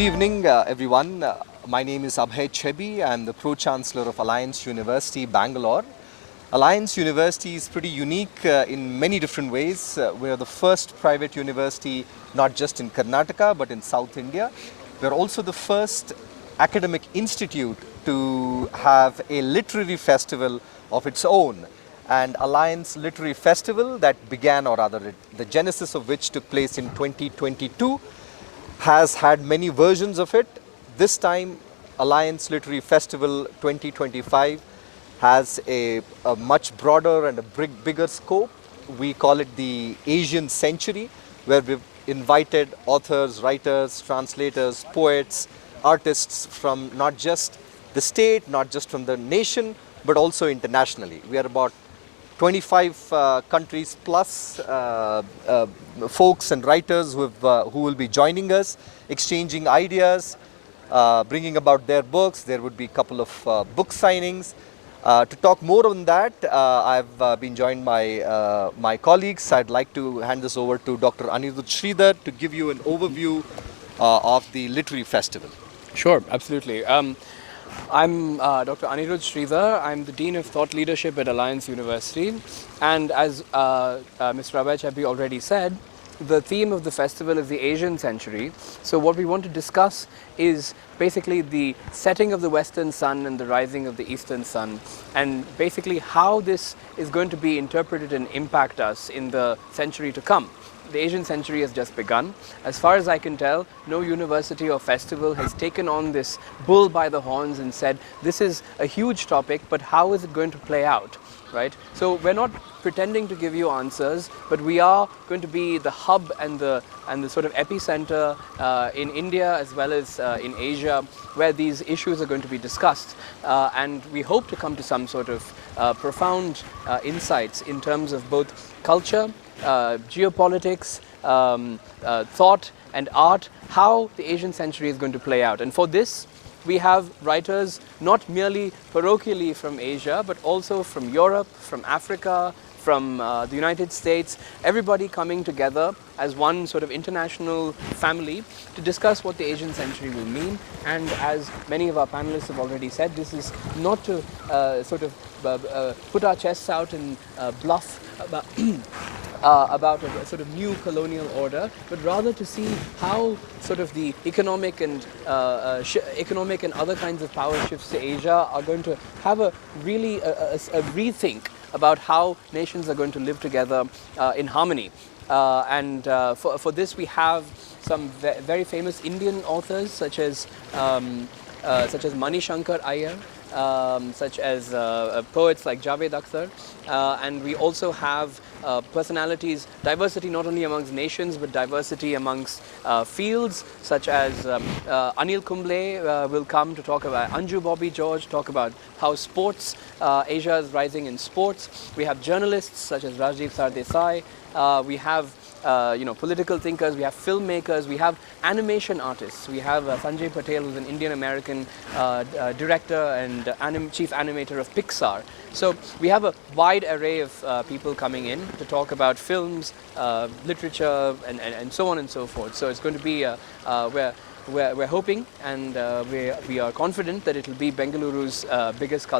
evening, everyone. My name is Abhay Chebi. I'm the Pro-Chancellor of Alliance University, Bangalore. Alliance University is pretty unique in many different ways. We're the first private university, not just in Karnataka, but in South India. We're also the first academic institute to have a literary festival of its own. And Alliance Literary Festival that began, or rather the genesis of which took place in 2022, has had many versions of it. This time, Alliance Literary Festival 2025 has a much broader and a bigger scope. We call it the Asian Century, where we've invited authors, writers, translators, poets, artists from not just the state, not just from the nation, but also internationally. We are about 25 countries plus folks and writers who will be joining us, exchanging ideas, bringing about their books. There would be a couple of book signings. To talk more on that, I've been joined by my colleagues. I'd like to hand this over to Dr. Anirudh Sridhar to give you an overview of the Literary Festival. Sure, absolutely. I'm Dr. Anirudh Sridhar. I'm the Dean of Thought Leadership at Alliance University. And as Mr. Abhay Chebi already said, the theme of the festival is the Asian Century. So what we want to discuss is basically the setting of the Western sun and the rising of the Eastern sun, and basically how this is going to be interpreted and impact us in the century to come. The Asian century has just begun. As far as I can tell, no university or festival has taken on this bull by the horns and said, this is a huge topic, but how is it going to play out, right? So we're not pretending to give you answers, but we are going to be the hub and the sort of epicenter in India as well as in Asia, where these issues are going to be discussed. And we hope to come to some sort of profound insights in terms of both culture, geopolitics, thought and art, how the Asian century is going to play out. And for this, we have writers not merely parochially from Asia, but also from Europe, from Africa, from the United States, everybody coming together as one sort of international family to discuss what the Asian century will mean. And as many of our panelists have already said, this is not to sort of put our chests out and bluff about a sort of new colonial order, but rather to see how sort of the economic and other kinds of power shifts to Asia are going to have a really a rethink about how nations are going to live together in harmony. For this, we have some very famous Indian authors such as Mani Shankar Iyer, such as poets like Javed Akhtar, and we also have personalities, diversity not only amongst nations but diversity amongst fields, such as Anil Kumble will come to talk about, Anju Bobby George talk about how sports, Asia is rising in sports. We have journalists such as Rajdeep Sardesai. We have political thinkers, we have filmmakers, we have animation artists. We have Sanjay Patel, who's an Indian-American director and chief animator of Pixar. So we have a wide array of people coming in to talk about films, literature, and so on and so forth. So it's going to be we're hoping and we are confident that it will be Bengaluru's biggest culture